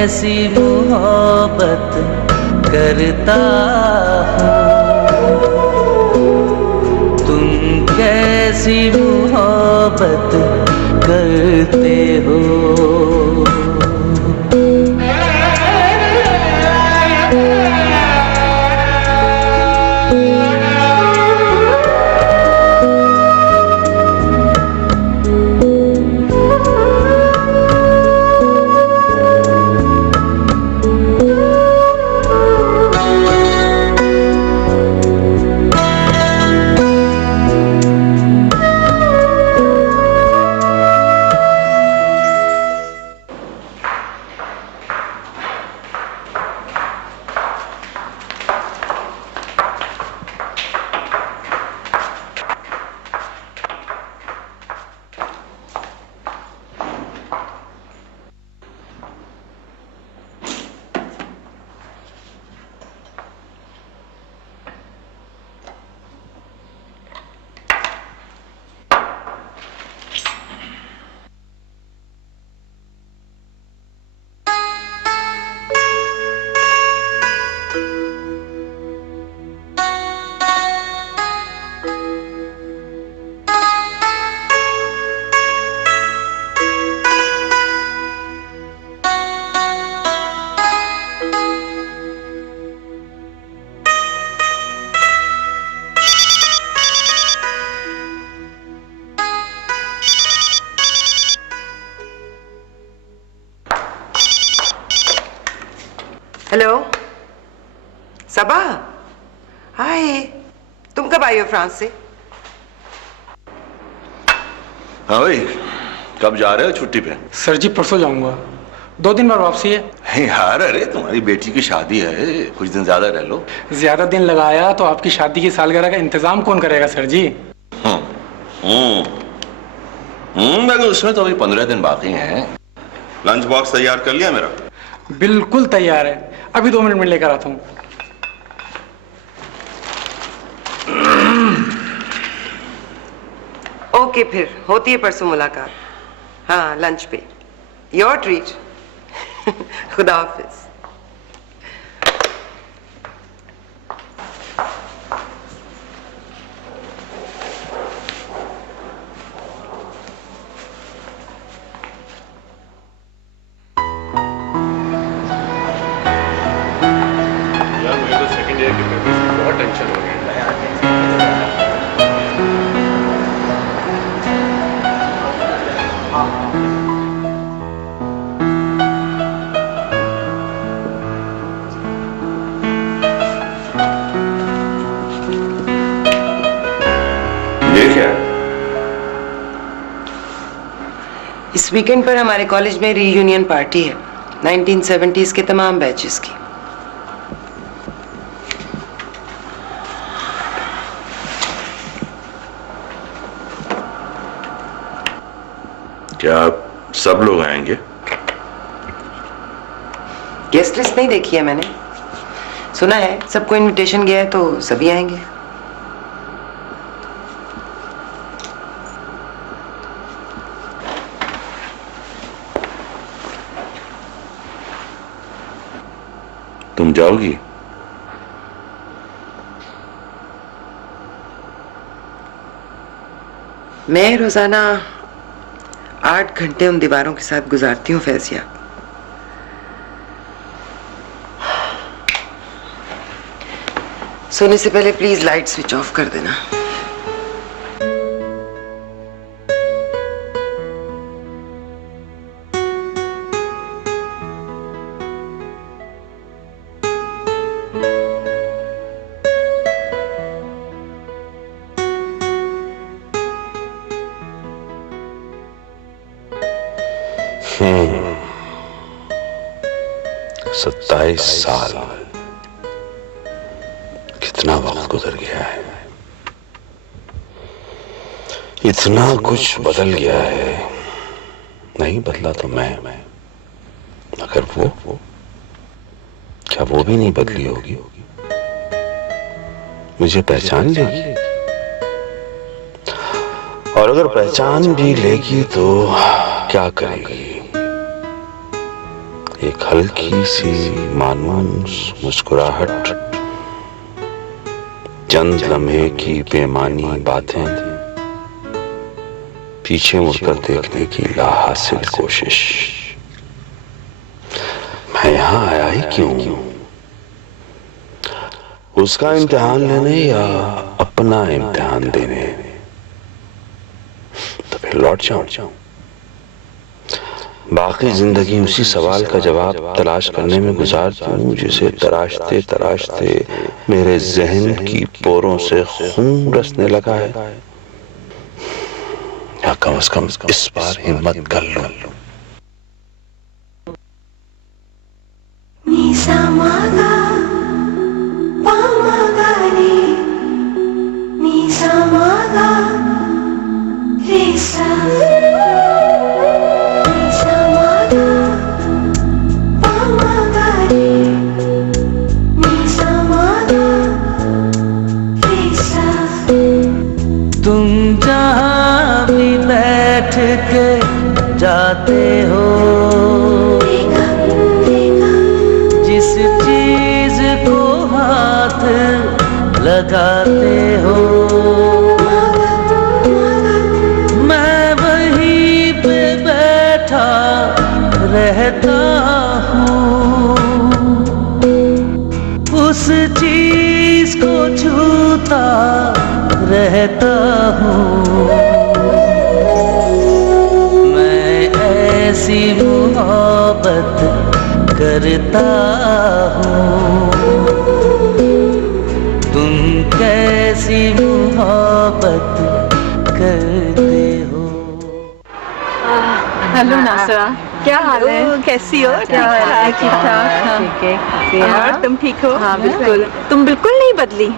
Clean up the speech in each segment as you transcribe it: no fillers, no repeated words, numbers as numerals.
कैसी मोहब्बत करता हूँ, तुम कैसी मोहब्बत करते हो। हेलो सबा, हाय, तुम कब आई हो फ्रांस से? हाँ भाई, कब जा रहे हो छुट्टी पे? सर जी परसों जाऊंगा, 2 दिन बाद वापसी है। यार अरे तुम्हारी बेटी की शादी है, कुछ दिन ज्यादा रह लो। ज्यादा दिन लगाया तो आपकी शादी की सालगिरह का इंतजाम कौन करेगा सर जी? लेकिन उसमें तो अभी 15 दिन बाकी हैं। लंच बॉक्स तैयार कर लिया मेरा? बिल्कुल तैयार है, अभी 2 मिनट में लेकर आता हूं। ओके, फिर होती है परसों मुलाकात। हाँ, लंच पे। Your treat. खुदा हाफिज। यार मुझे तो सेकंड ईयर के पेपर से बहुत टेंशन हो गया। ये क्या? इस वीकेंड पर हमारे कॉलेज में रीयूनियन पार्टी है, 1970s के तमाम बैचेस की। क्या सब लोग आएंगे? गेस्ट लिस्ट नहीं देखी है मैंने, सुना है सबको इनविटेशन गया है तो सभी आएंगे। तुम जाओगी? मैं रोजाना 8 घंटे उन दीवारों के साथ गुजारती हूँ फैजिया। सोने से पहले प्लीज लाइट स्विच ऑफ कर देना। हम्म, 27 साल, कितना वक्त गुजर गया है, इतना कुछ बदल गया है। नहीं बदला तो मैं मगर वो क्या वो भी नहीं बदली होगी? मुझे पहचान लेगी, और अगर पहचान भी लेगी तो क्या करेगी? एक हल्की सी मानून मुस्कुराहट, चंद लम्हे की बेमानी बातें, पीछे मुड़कर देखने की लाहासिल कोशिश। मैं यहां आया ही क्यों? उसका इम्तिहान लेने या अपना इम्तिहान देने? तो फिर लौट जाऊं। बाकी जिंदगी उसी सवाल का जवाब तलाश करने में गुजार दूं जिसे तराशते तराशते मेरे जहन की पोरों से खून रसने लगा है, या कम से कम इस बार हिम्मत कर लूं। तुम जहाँ भी बैठ के जाते हो, जिस चीज को हाथ लगाते हो, मैं वहीं पे बैठा रहता हूँ, उस चीज को छूता रहता हूँ। मैं ऐसी मोहब्बत करता हूँ, तुम कैसी मोहब्बत करते हो? हेलो नासरा, क्या हाल है? कैसी हो? ठीक ठाक। और तुम ठीक हो? हाँ बिल्कुल। तुम बिल्कुल नहीं बदली।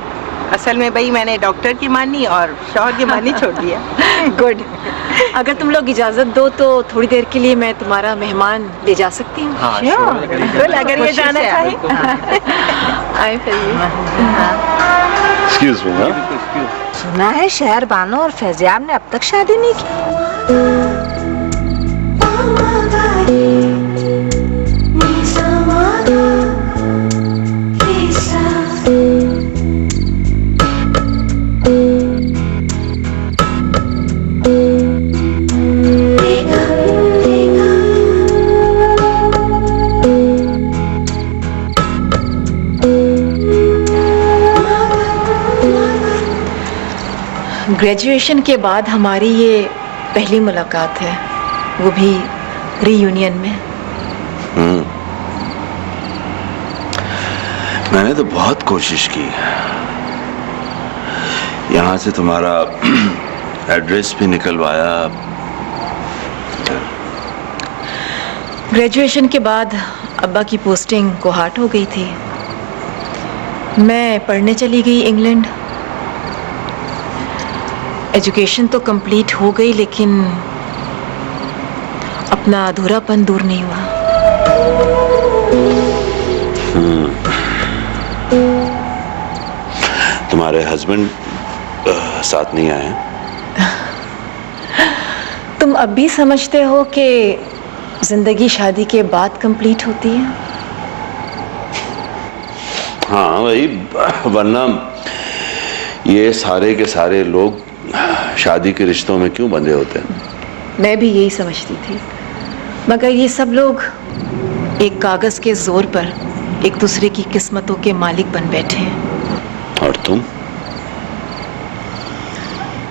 असल में भाई मैंने डॉक्टर की मानी और शौहर की मानी छोड़ दिया। गुड। अगर तुम लोग इजाजत दो तो थोड़ी देर के लिए मैं तुम्हारा मेहमान ले जा सकती हूँ। बिल्कुल, अगर ये जाना चाहे। आए फिर। Excuse me. सुना है शहर बानो और फैजियाब ने अब तक शादी नहीं की। ग्रेजुएशन के बाद हमारी ये पहली मुलाकात है, वो भी रीयूनियन में। मैंने तो बहुत कोशिश की, यहाँ से तुम्हारा एड्रेस भी निकलवाया। ग्रेजुएशन के बाद अब्बा की पोस्टिंग कोहाट हो गई थी। मैं पढ़ने चली गई इंग्लैंड। एजुकेशन तो कंप्लीट हो गई, लेकिन अपना अधूरापन दूर नहीं हुआ। तुम्हारे हस्बैंड साथ नहीं आए? तुम अब भी समझते हो कि जिंदगी शादी के बाद कंप्लीट होती है? हाँ वही, वरना ये सारे के सारे लोग शादी के रिश्तों में क्यों बंधे होते हैं? मैं भी यही समझती थी, मगर ये सब लोग एक कागज के जोर पर एक दूसरे की किस्मतों के मालिक बन बैठे हैं। और तुम?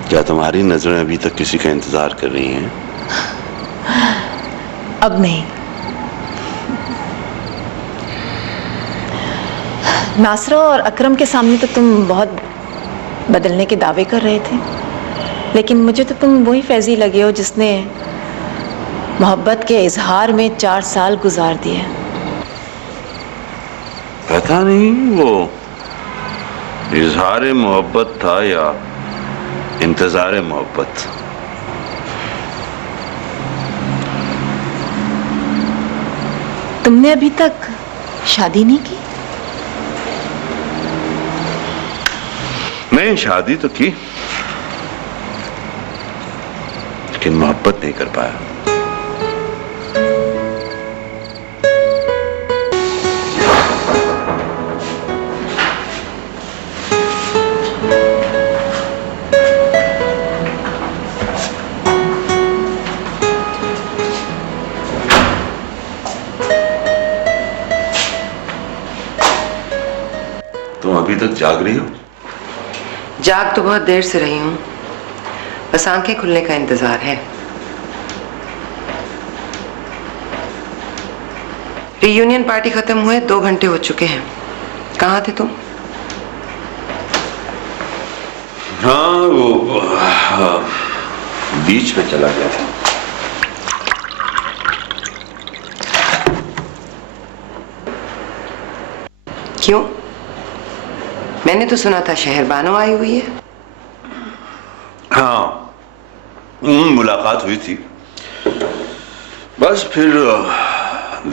क्या तुम्हारी नजरें अभी तक किसी का इंतजार कर रही हैं? अब नहीं। नासरा और अकरम के सामने तो तुम बहुत बदलने के दावे कर रहे थे, लेकिन मुझे तो तुम वही फैजी लगे हो जिसने मोहब्बत के इजहार में 4 साल गुजार दिए। पता नहीं वो इजहार मोहब्बत था या इंतजार मोहब्बत। तुमने अभी तक शादी नहीं की? मैं शादी तो की, लेकिन मोहब्बत नहीं कर पाया। तुम अभी तक जाग रही हो? जाग तो बहुत देर से रही हूँ, बस आंखें खुलने का इंतजार है। रीयूनियन पार्टी खत्म हुए 2 घंटे हो चुके हैं। कहाँ थे तुम? हाँ, वो बीच पे चला गया था। क्यों? मैंने तो सुना था शहरबानो आई हुई है। हाँ, मुलाकात हुई थी। बस फिर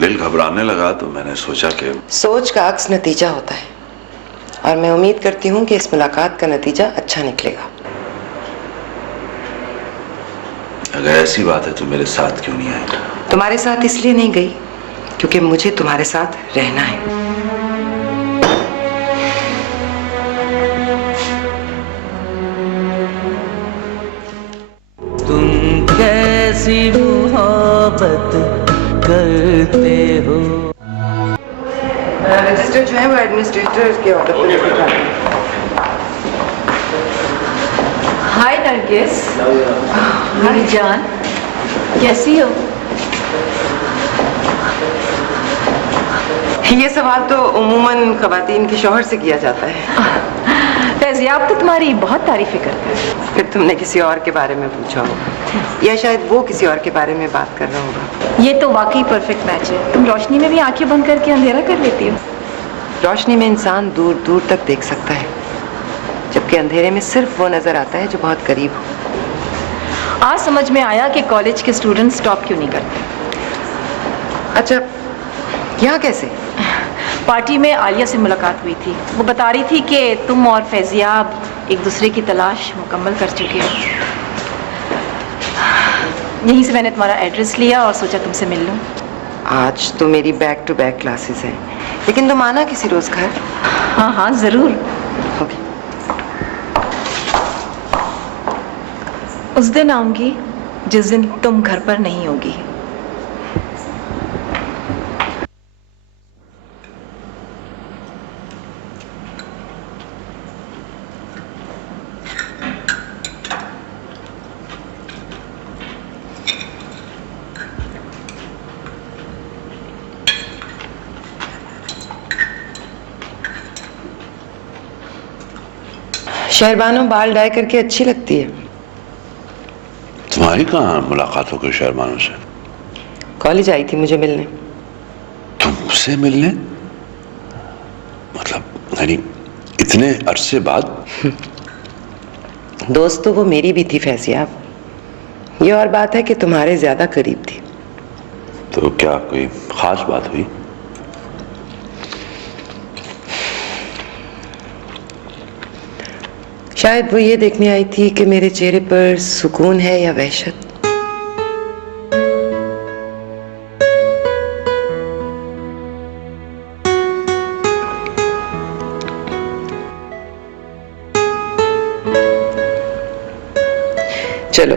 दिल घबराने लगा तो मैंने सोचा कि सोच का अक्स नतीजा होता है, और मैं उम्मीद करती हूँ कि इस मुलाकात का नतीजा अच्छा निकलेगा। अगर ऐसी बात है तो मेरे साथ क्यों नहीं आई? तुम्हारे साथ इसलिए नहीं गई क्योंकि मुझे तुम्हारे साथ रहना है। तुम कैसी मोहब्बत करते हो। रजिस्टर जो है वो एडमिनिस्ट्रेटर के ऑर्डर पर लिखे जाते हैं। हाय नरगिस, मेरी जान, कैसी हो? ये सवाल तो उमूमन खवातीन के शौहर से किया जाता है। फैजियाब तो तुम्हारी बहुत तारीफें करता है। फिर तुमने किसी और के बारे में पूछा होगा, या शायद वो किसी और के बारे में बात कर रहा होगा। ये तो वाकई परफेक्ट मैच है। तुम रोशनी में भी आंखें बंद करके अंधेरा कर लेती हो। रोशनी में इंसान दूर दूर तक देख सकता है, जबकि अंधेरे में सिर्फ वो नजर आता है जो बहुत करीब हो। आज समझ में आया कि कॉलेज के स्टूडेंट्स स्टॉप क्यों नहीं करते। अच्छा, यहाँ कैसे? पार्टी में आलिया से मुलाकात हुई थी। वो बता रही थी कि तुम और फैजियाब एक दूसरे की तलाश मुकम्मल कर चुके हो। यहीं से मैंने तुम्हारा एड्रेस लिया और सोचा तुमसे मिल लूं। आज तो मेरी बैक टू बैक क्लासेस हैं, लेकिन तुम आना किसी रोज घर। हाँ हाँ जरूर। ओके। उस दिन आऊंगी जिस दिन तुम घर पर नहीं होगी। शहरबानो बाल डाई करके अच्छी लगती है। तुम्हारी कहाँ मुलाकात हो गई शहरबानो से? कॉलेज आई थी मुझे मिलने। तुमसे मिलने? मतलब यानी इतने अरसे बाद? दोस्त तो वो मेरी भी थी फैजियाब। ये और बात है कि तुम्हारे ज्यादा करीब थी। तो क्या कोई खास बात हुई? शायद वो ये देखने आई थी कि मेरे चेहरे पर सुकून है या वहशत। चलो,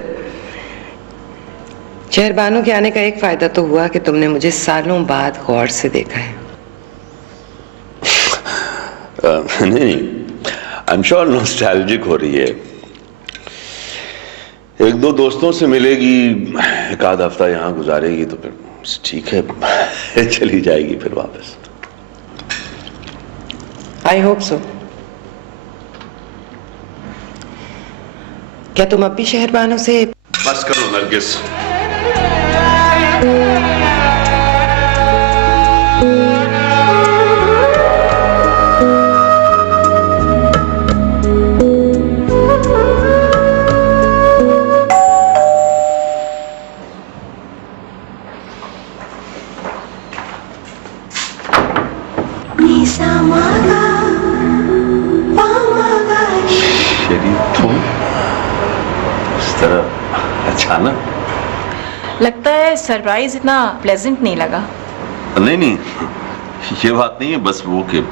शहरबानो के आने का एक फायदा तो हुआ कि तुमने मुझे सालों बाद गौर से देखा है। नहीं, आई एम श्योर नॉस्टैल्जिक हो रही है। एक दो दोस्तों से मिलेगी, एक आध हफ्ता यहाँ गुजारेगी तो फिर ठीक है, चली जाएगी फिर वापस। I hope so. क्या तुम अब भी शहरबानो से? बस करो नरगिस। अचानक लगता है सरप्राइज इतना प्लेजेंट नहीं लगा। नहीं, ये बात नहीं है, बस वो कि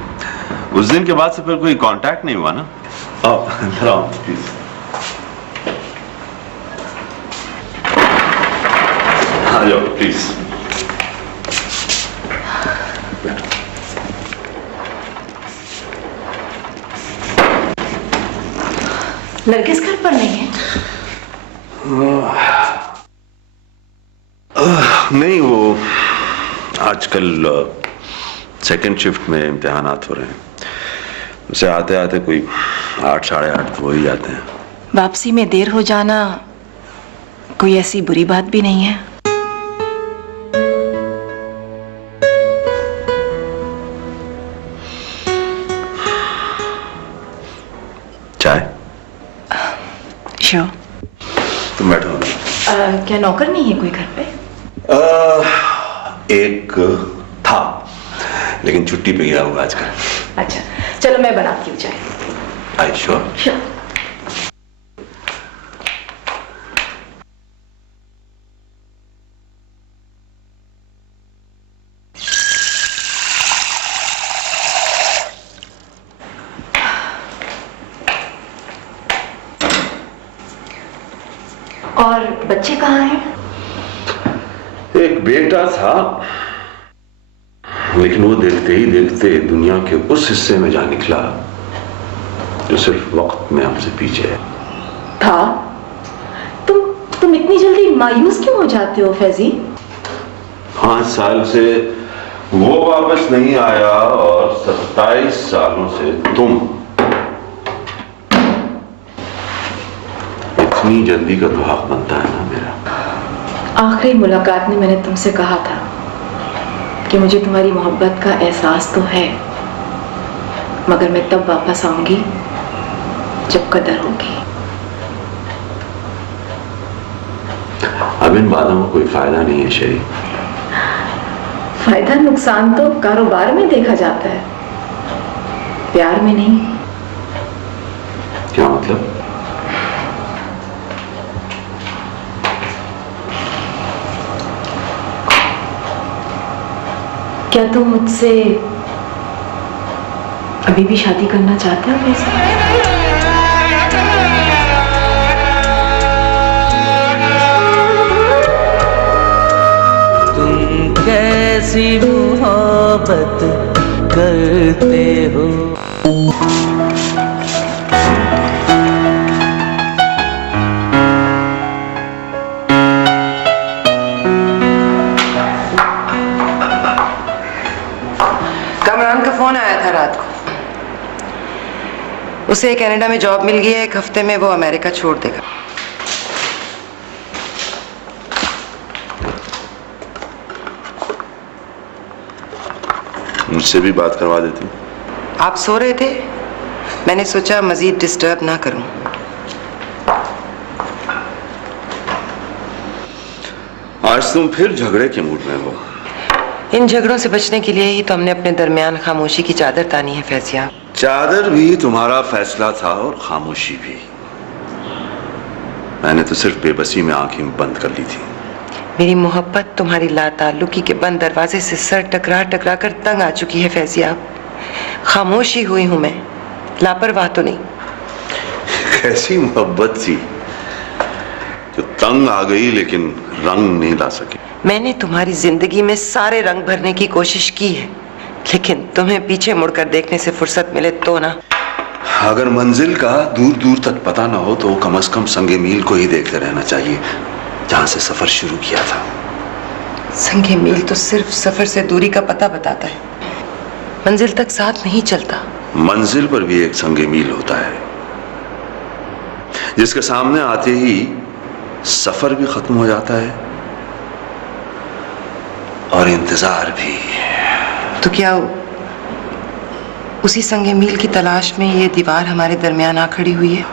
उस दिन के बाद से फिर कोई कांटेक्ट नहीं हुआ ना। प्लीज आ जाओ प्लीज। नरगिस घर पर नहीं है? नहीं, वो आजकल सेकंड शिफ्ट में इम्तिहानात हो रहे हैं, उसे आते आते कोई 8 साढ़े 8 तो हो ही जाते हैं। वापसी में देर हो जाना कोई ऐसी बुरी बात भी नहीं है। चाय? श्योर। तुम बैठो। क्या नौकर नहीं है कोई घर पे? एक था, लेकिन छुट्टी पे गया होगा आजकल। अच्छा, चलो मैं बनाती हूँ चाय। I sure? श्योर। और बच्चे कहाँ हैं? एक बेटा था, लेकिन वो देखते ही देखते दुनिया के उस हिस्से में जा निकला जो सिर्फ वक्त में हमसे पीछे है। था? तुम इतनी जल्दी मायूस क्यों हो जाते हो फैजी? 5 साल से वो वापस नहीं आया और 27 सालों से तुम। इतनी जल्दी का तो हक बनता है ना मेरा। आखिरी मुलाकात में मैंने तुमसे कहा था कि मुझे तुम्हारी मोहब्बत का एहसास तो है, मगर मैं तब वापस आऊंगी जब कदर होगी। अब इन बातों का कोई फायदा नहीं है शेरी। फायदा नुकसान तो कारोबार में देखा जाता है, प्यार में नहीं। क्या मतलब? क्या तुम मुझसे अभी भी शादी करना चाहते हो वैसे? तुम कैसी मोहब्बत करते हो? कमरान का फोन आया था रात को। उसे कनाडा में जॉब मिल गई है, 1 हफ्ते में वो अमेरिका छोड़ देगा। मुझसे भी बात करवा देती। आप सो रहे थे, मैंने सोचा मजीद डिस्टर्ब ना करूं। आज तुम फिर झगड़े के मूड में हो। इन झगड़ों से बचने के लिए ही तो हमने अपने दरमियान खामोशी की चादर तानी है फैजिया। चादर भी तुम्हारा फैसला था और खामोशी भी। मैंने तो सिर्फ बेबसी में आंखें बंद कर ली थी। मेरी मोहब्बत तुम्हारी लाताल्लुकी के बंद दरवाजे से सर टकरा टकरा कर तंग आ चुकी है फैजिया। खामोशी हुई हूं मैं, लापरवाह तो नहीं। कैसी मोहब्बत थी जो तंग आ गई लेकिन रंग नहीं ला सकी। मैंने तुम्हारी जिंदगी में सारे रंग भरने की कोशिश की है, लेकिन तुम्हें पीछे मुड़कर देखने से फुर्सत मिले तो ना। अगर मंजिल का दूर दूर तक पता ना हो तो कम से कम संगे मील को ही देखते रहना चाहिए जहां से सफर शुरू किया था। संगे मील तो सिर्फ सफर से दूरी का पता बताता है, मंजिल तक साथ नहीं चलता। मंजिल पर भी एक संगे मील होता है जिसके सामने आते ही सफर भी खत्म हो जाता है और इंतजार भी। तो क्या उसी संगे मील की तलाश में ये दीवार हमारे दरमियान आ खड़ी हुई है?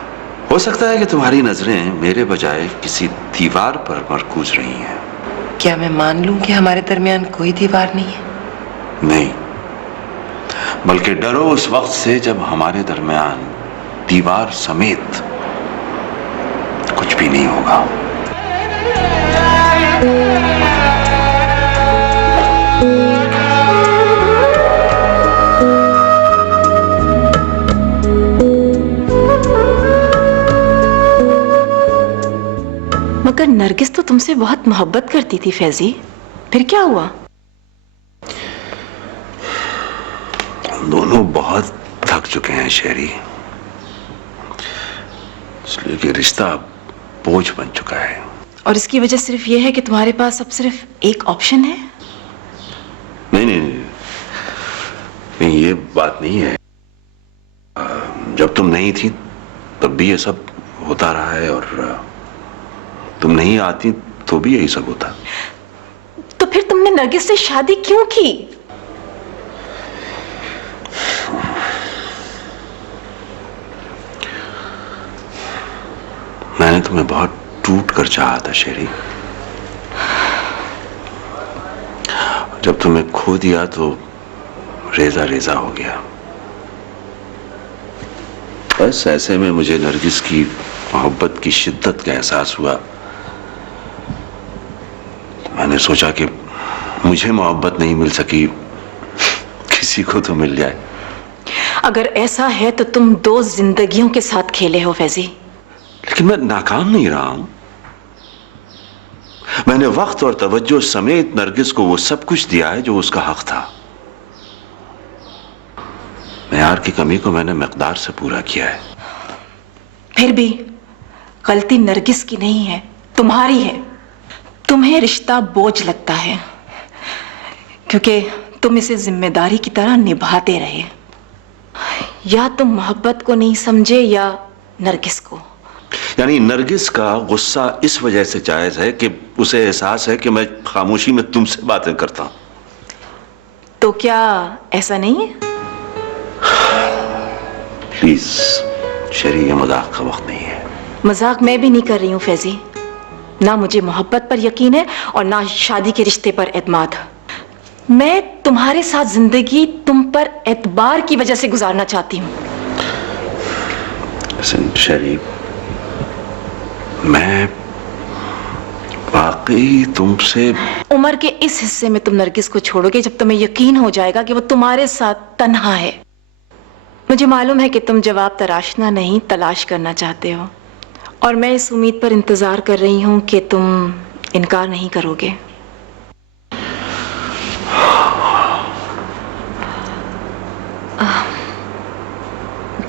हो सकता है कि तुम्हारी नजरें मेरे बजाय किसी दीवार पर मरकूज रही हैं। क्या मैं मान लूं कि हमारे दरमियान कोई दीवार नहीं है? नहीं, बल्कि डरो उस वक्त से जब हमारे दरमियान दीवार समेत कुछ भी नहीं होगा। मगर नरगिस तो तुमसे बहुत मोहब्बत करती थी फैजी, फिर क्या हुआ? दोनों बहुत थक चुके हैं शेरी। इसलिए कि रिश्ता बोझ बन चुका है। और इसकी वजह सिर्फ ये है कि तुम्हारे पास अब सिर्फ एक ऑप्शन है? नहीं नहीं नहीं, नहीं ये बात नहीं है। जब तुम नहीं थी तब भी ये सब होता रहा है, और तुम नहीं आती तो भी यही सब होता। तो फिर तुमने नरगिस से शादी क्यों की? मैंने तुम्हें बहुत टूट कर चाहा था शेरी। जब तुम्हें खो दिया तो रेजा रेजा हो गया। बस ऐसे में मुझे नरगिस की मोहब्बत की शिद्दत का एहसास हुआ। मैंने सोचा कि मुझे मोहब्बत नहीं मिल सकी, किसी को तो मिल जाए। अगर ऐसा है तो तुम दो जिंदगियों के साथ खेले हो फैजी। लेकिन मैं नाकाम नहीं रहा हूं। मैंने वक्त और तवज्जो समेत नरगिस को वो सब कुछ दिया है जो उसका हक था। मेयार की कमी को मैंने मिकदार से पूरा किया है। फिर भी गलती नरगिस की नहीं है, तुम्हारी है। तुम्हें रिश्ता बोझ लगता है क्योंकि तुम इसे जिम्मेदारी की तरह निभाते रहे। या तुम मोहब्बत को नहीं समझे या नरगिस को। यानी नरगिस का गुस्सा इस वजह से जायज है कि उसे एहसास है कि मैं खामोशी में तुमसे बातें करता हूं। तो क्या ऐसा नहीं है? प्लीज शेरी, ये मजाक का वक्त नहीं है। मजाक मैं भी नहीं कर रही हूँ फैजी। ना मुझे मोहब्बत पर यकीन है और ना शादी के रिश्ते पर एतमाद। मैं तुम्हारे साथ जिंदगी तुम पर एतबार की वजह से गुजारना चाहती हूँ। शेरी, मैं वाकई तुमसे उम्र के इस हिस्से में तुम नरगिस को छोड़ोगे जब तुम्हें यकीन हो जाएगा कि वो तुम्हारे साथ तन्हा है। मुझे मालूम है कि तुम जवाब तराशना नहीं, तलाश करना चाहते हो, और मैं इस उम्मीद पर इंतजार कर रही हूं कि तुम इनकार नहीं करोगे।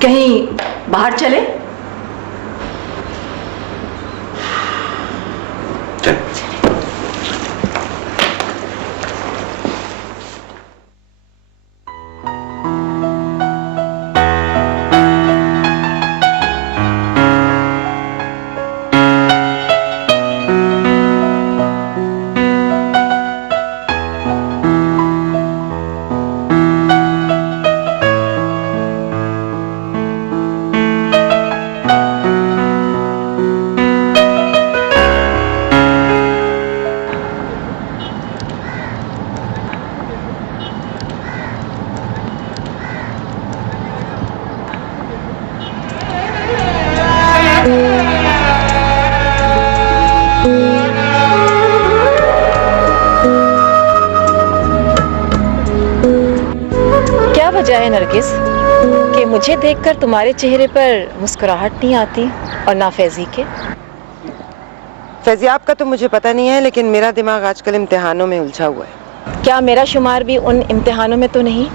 कहीं बाहर चले? चल। वजह है नरगिस कि मुझे देखकर तुम्हारे चेहरे पर मुस्कुराहट नहीं आती और ना फैजी के? फैजी, आपका तो मुझे पता नहीं है, लेकिन मेरा दिमाग आजकल इम्तिहानों में उलझा हुआ है। क्या मेरा शुमार भी उन इम्तिहानों में तो नहीं?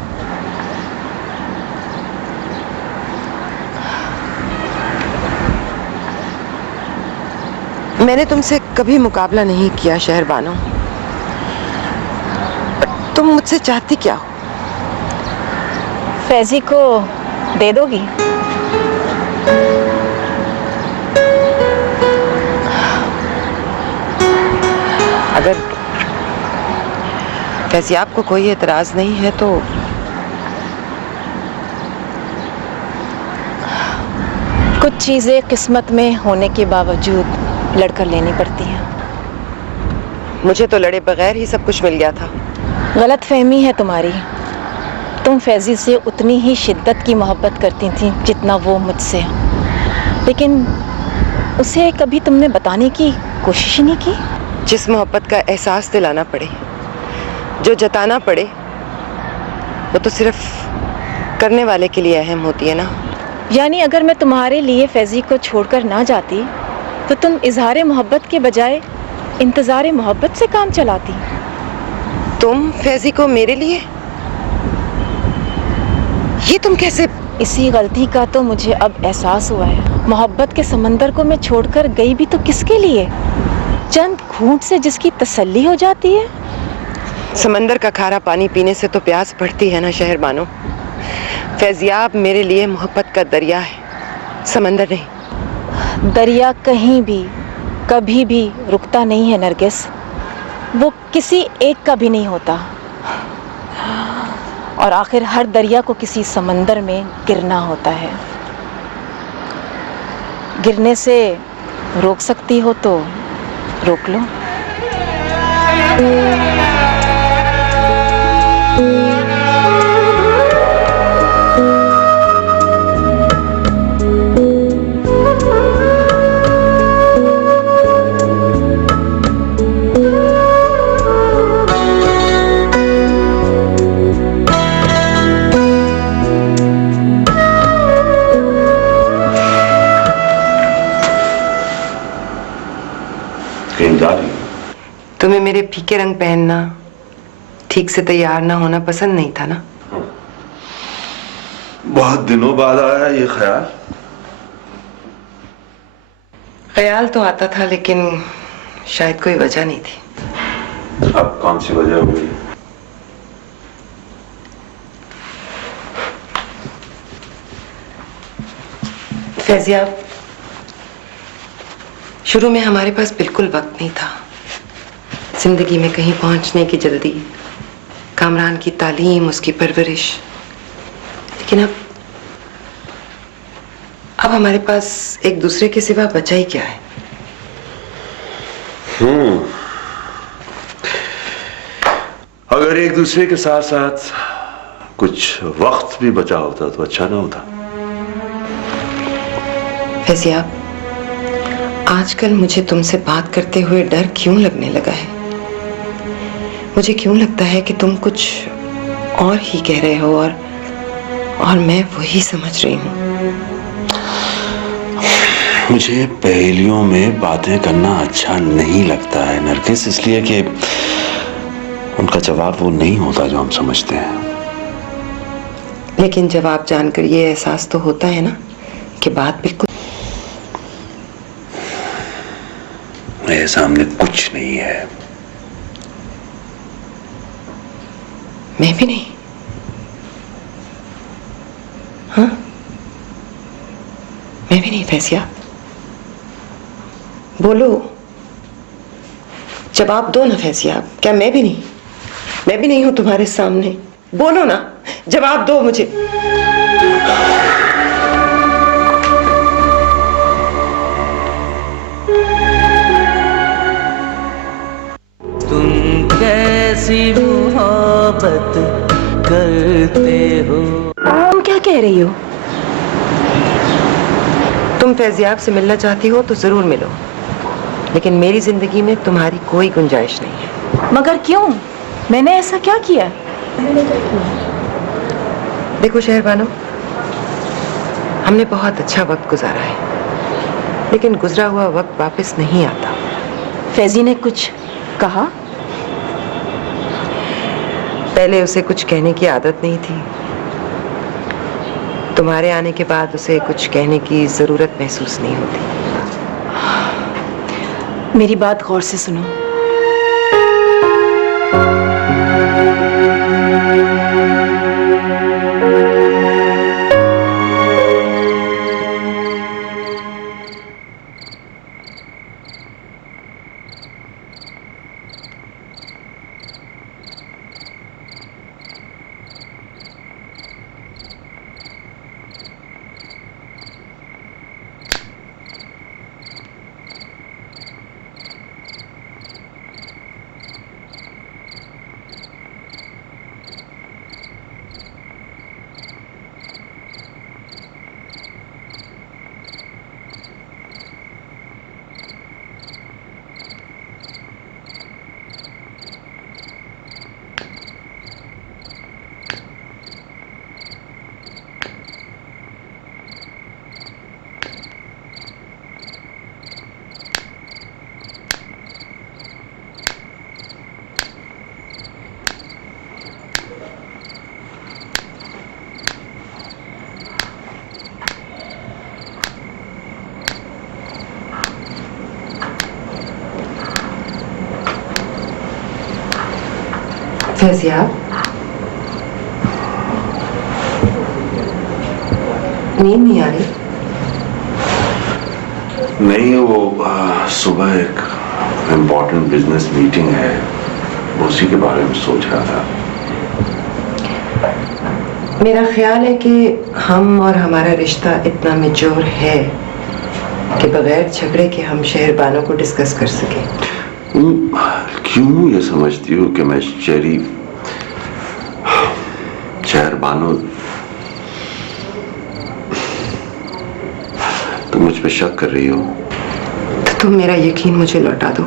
मैंने तुमसे कभी मुकाबला नहीं किया शहरबानो। तुम मुझसे चाहती क्या हो? फैजी को दे दोगी? अगर फैजी आपको कोई एतराज नहीं है तो कुछ चीजें किस्मत में होने के बावजूद लड़कर लेनी पड़ती हैं। मुझे तो लड़े बगैर ही सब कुछ मिल गया था। गलत फहमी है तुम्हारी। तुम फैजी से उतनी ही शिद्दत की मोहब्बत करती थी जितना वो मुझसे, लेकिन उसे कभी तुमने बताने की कोशिश ही नहीं की। जिस मोहब्बत का एहसास दिलाना पड़े, जो जताना पड़े, वो तो सिर्फ करने वाले के लिए अहम होती है ना। यानी अगर मैं तुम्हारे लिए फैजी को छोड़कर ना जाती तो तुम इजहार मोहब्बत के बजाय इंतजार मोहब्बत से काम चलाती। तुम फैजी को मेरे लिए? ये तुम कैसे इसी गलती का तो मुझे अब एहसास हुआ है। मोहब्बत के समंदर को मैं छोड़कर गई भी तो किसके लिए? चंद घूंट से जिसकी तसल्ली हो जाती है। समंदर का खारा पानी पीने से तो प्यास बढ़ती है ना शहरबानो। फैजियाब मेरे लिए मोहब्बत का दरिया है, समंदर नहीं। दरिया कहीं भी कभी भी रुकता नहीं है नरगिस, वो किसी एक का भी नहीं होता। और आखिर हर दरिया को किसी समंदर में गिरना होता है। गिरने से रोक सकती हो तो रोक लो। कहीं जा रही हो? तुम्हें मेरे फीके रंग पहनना, ठीक से तैयार ना होना पसंद नहीं था ना? बहुत दिनों बाद आया ये ख्याल। ख्याल तो आता था लेकिन शायद कोई वजह नहीं थी। अब कौन सी वजह हुई? फैजिया, शुरू में हमारे पास बिल्कुल वक्त नहीं था। जिंदगी में कहीं पहुंचने की जल्दी, कामरान की तालीम, उसकी परवरिश। लेकिन अब हमारे पास एक दूसरे के सिवा बचा ही क्या है? अगर एक दूसरे के साथ साथ कुछ वक्त भी बचा होता तो अच्छा ना होता। फैजिया, आजकल मुझे तुमसे बात करते हुए डर क्यों लगने लगा है? मुझे क्यों लगता है कि तुम कुछ और ही कह रहे हो और मैं वही समझ रही हूँ। मुझे पहेलियों में बातें करना अच्छा नहीं लगता है नरगिस, इसलिए कि उनका जवाब वो नहीं होता जो हम समझते हैं। लेकिन जवाब जानकर ये एहसास तो होता है ना कि बात बिल्कुल मेरे सामने कुछ नहीं है। मैं भी नहीं। हाँ, मैं भी नहीं फैजिया। बोलो, जवाब दो ना फैजिया। क्या मैं भी नहीं? मैं भी नहीं हूं तुम्हारे सामने? बोलो ना, जवाब दो मुझे। तुम कैसी मोहब्बत करते हो? तुम क्या कह रही हो? तुम फैजियाब से मिलना चाहती हो तो जरूर मिलो, लेकिन मेरी जिंदगी में तुम्हारी कोई गुंजाइश नहीं है। मगर क्यों? मैंने ऐसा क्या किया? देखो शहरबानो, हमने बहुत अच्छा वक्त गुजारा है, लेकिन गुजरा हुआ वक्त वापस नहीं आता। फैजी ने कुछ कहा? पहले उसे कुछ कहने की आदत नहीं थी। तुम्हारे आने के बाद उसे कुछ कहने की जरूरत महसूस नहीं होती। मेरी बात गौर से सुनो। फैजियाब, नींद नहीं आ रही? नहीं, वो सुबह एक इम्पोर्टेंट बिजनेस मीटिंग है, उसी के बारे में सोच रहा था। मेरा ख्याल है कि हम और हमारा रिश्ता इतना मैच्योर है कि बगैर झगड़े के हम शहरबानों को डिस्कस कर सके। क्यों ये समझती हो कि मैं शहरबानों, तुम मुझ पे शक कर रही हो? तो तुम मेरा यकीन मुझे लौटा दो।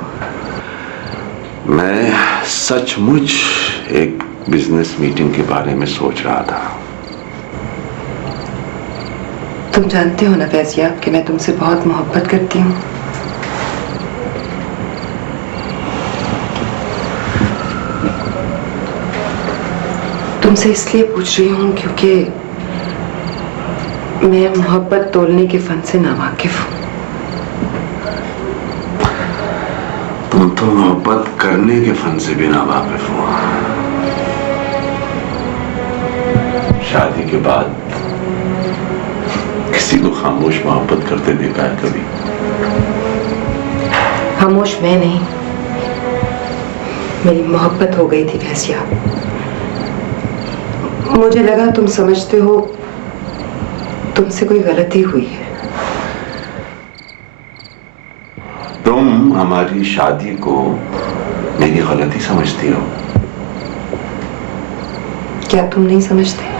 मैं सचमुच एक बिजनेस मीटिंग के बारे में सोच रहा था। तुम जानते हो ना फैजियाब कि मैं तुमसे बहुत मोहब्बत करती हूँ। तुमसे इसलिए पूछ रही हूँ क्योंकि मैं मोहब्बत तोलने के फन से नावाकिफ हूँ। तुम तो मोहब्बत करने के फन से भी नावाकिफ हो। शादी के बाद किसी को खामोश मोहब्बत करते देखा है कभी? खामोश मैं नहीं, मेरी मोहब्बत हो गई थी फैजियाब। मुझे लगा तुम समझते हो तुमसे कोई गलती हुई है। तुम हमारी शादी को मेरी गलती समझती हो? क्या तुम नहीं समझते?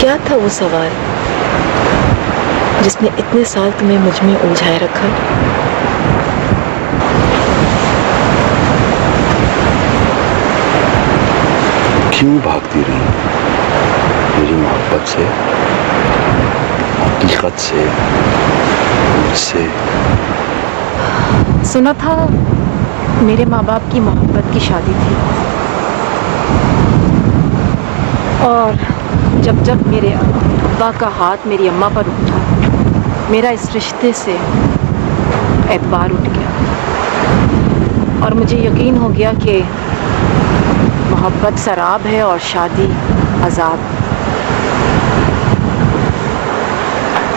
क्या था वो सवाल जिसने इतने साल तुम्हें मुझ में उलझाए रखा? क्यों भागती रही मेरी मोहब्बत से, हकीकत से, मुझसे? सुना था मेरे माँ बाप की मोहब्बत की शादी थी, और जब जब मेरे अब्बा का हाथ मेरी अम्मा पर उठा, मेरा इस रिश्ते से एतबार उठ गया और मुझे यकीन हो गया कि मोहब्बत शराब है और शादी अजाब।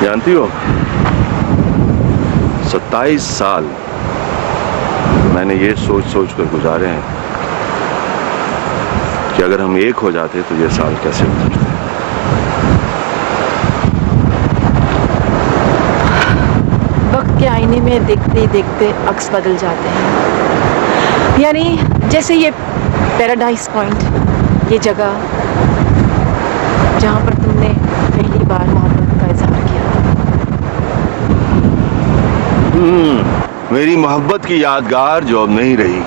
जानती हो, 27 साल मैंने ये सोच सोच कर गुजारे हैं कि अगर हम एक हो जाते तो ये साल कैसे गुजरते। वक्त के आईने में देखते देखते अक्स बदल जाते हैं, यानी जैसे ये पैराडाइज पॉइंट, ये जगह जहाँ पर तुमने पहली बार मोहब्बत का इजहार किया था। मेरी मोहब्बत की यादगार जो अब नहीं रही।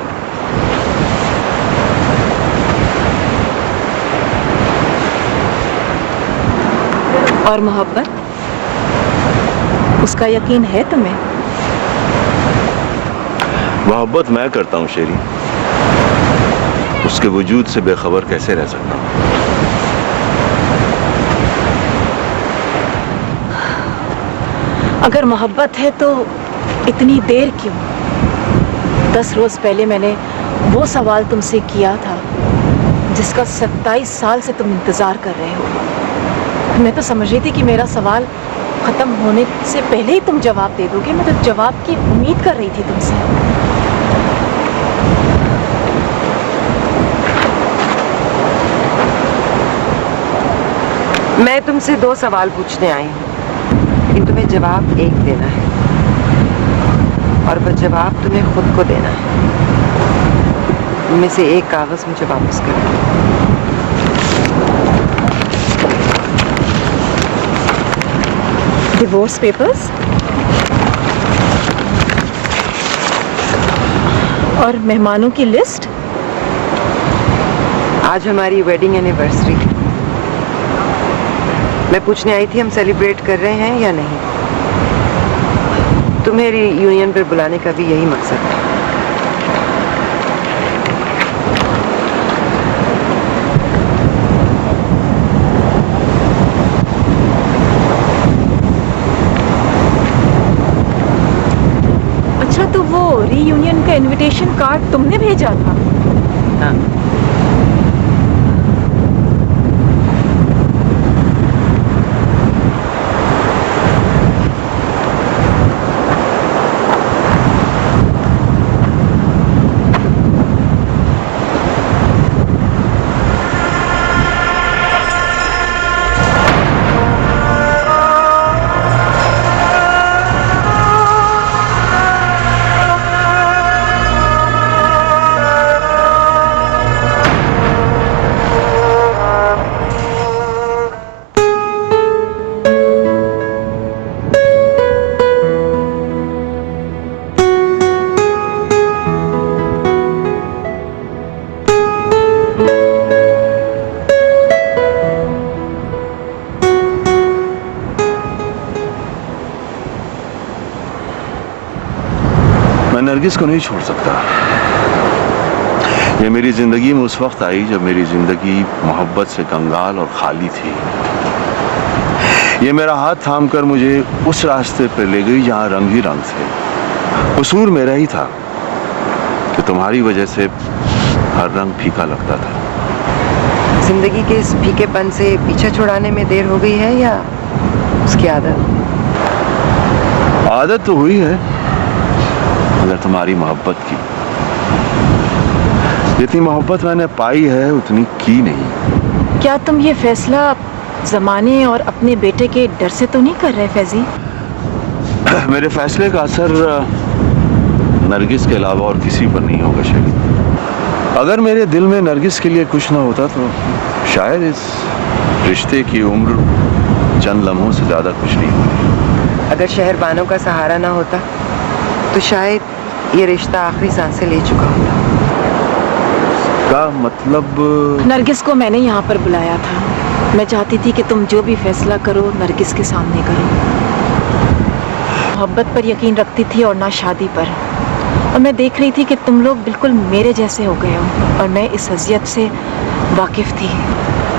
और मोहब्बत, उसका यकीन है तुम्हें? मोहब्बत मैं करता हूँ शेरी, उसके वजूद से बेखबर कैसे रह सकता हूँ? अगर मोहब्बत है तो इतनी देर क्यों? 10 रोज पहले मैंने वो सवाल तुमसे किया था जिसका 27 साल से तुम इंतजार कर रहे हो। मैं तो समझ रही थी कि मेरा सवाल खत्म होने से पहले ही तुम जवाब दे दोगे। मैं तो जवाब की उम्मीद कर रही थी तुमसे। मैं तुमसे 2 सवाल पूछने आई हूँ, लेकिन तुम्हें जवाब एक देना है, और वह जवाब तुम्हें खुद को देना है। उनमें से एक कागज मुझे वापस कर दो। डिवोर्स पेपर्स और मेहमानों की लिस्ट। आज हमारी वेडिंग एनिवर्सरी। मैं पूछने आई थी हम सेलिब्रेट कर रहे हैं या नहीं। तुम्हें यूनियन पर बुलाने का भी यही मकसद है। अच्छा, तो वो रीयूनियन का इनविटेशन कार्ड तुमने भेजा था? हाँ। नरगिस को नहीं छोड़ सकता। ये मेरी जिंदगी में उस वक्त आई जब मेरी जिंदगी मोहब्बत से कंगाल और खाली थी। ये मेरा हाथ थाम कर मुझे उस रास्ते पर ले गई जहां रंग ही रंग थे। कसूर मेरा ही था कि तुम्हारी वजह से हर रंग फीका लगता था। जिंदगी के इस फीकेपन से पीछा छुड़ाने में देर हो गई है या उसकी आदत? आदत तो हुई है, मगर तुम्हारी मोहब्बत की। जितनी मोहब्बत मैंने पाई है उतनी की नहीं। क्या तुम ये फैसला जमाने और अपने बेटे के डर से तो नहीं कर रहे फैजी? मेरे फैसले का असर नरगिस के अलावा और किसी पर नहीं होगा शैली। अगर मेरे दिल में नरगिस के लिए कुछ ना होता तो शायद इस रिश्ते की उम्र चंद लम्हों से ज्यादा कुछ नहीं होती। अगर शहरबानों का सहारा ना होता तो शायद ये रिश्ता आखिरी सांसें ले चुका होता। का मतलब? नरगिस को मैंने यहाँ पर बुलाया था। मैं चाहती थी कि तुम जो भी फैसला करो नरगिस के सामने करो। मोहब्बत पर यकीन रखती थी और ना शादी पर। और मैं देख रही थी कि तुम लोग बिल्कुल मेरे जैसे हो गए हो और मैं इस अजियत से वाकिफ थी।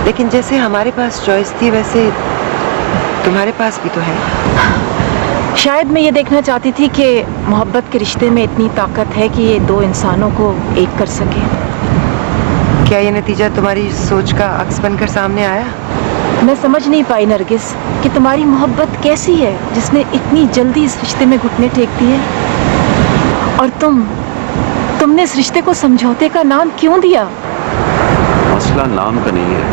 लेकिन जैसे हमारे पास चॉइस थी वैसे तुम्हारे पास भी तो है। शायद मैं ये देखना चाहती थी कि मोहब्बत के रिश्ते में इतनी ताकत है कि ये 2 इंसानों को एक कर सके। क्या ये नतीजा तुम्हारी सोच का अक्स बनकर सामने आया? मैं समझ नहीं पाई नरगिस कि तुम्हारी मोहब्बत कैसी है जिसने इतनी जल्दी इस रिश्ते में घुटने टेक दिए। और तुमने इस रिश्ते को समझौते का नाम क्यों दिया? मसला नाम का नहीं है,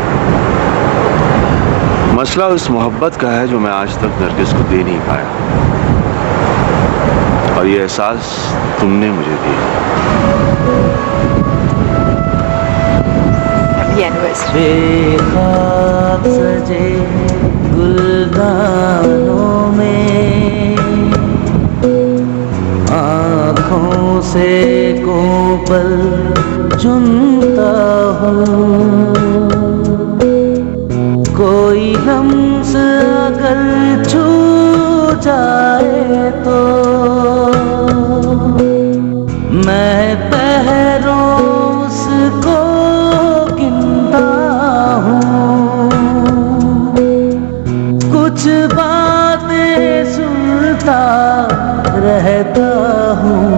मसला उस मोहब्बत का है जो मैं आज तक नरगिस को दे नहीं पाया। और ये एहसास तुमने मुझे दिया। बेखाक सजे गुलदानों में आँखों से को पल चुनता हूँ। कोई लम्स अगर छू जाए तो मैं पैरों उसको गिनता हूँ। कुछ बातें सुनता रहता हूँ।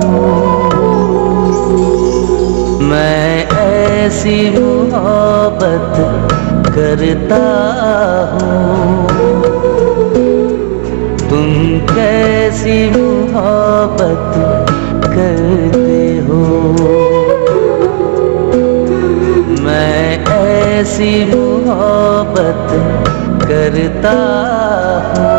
मैं ऐसी मोहब्बत करता हूँ। तुम कैसी मोहब्बत करते हो? मैं ऐसी मोहब्बत करता हूँ।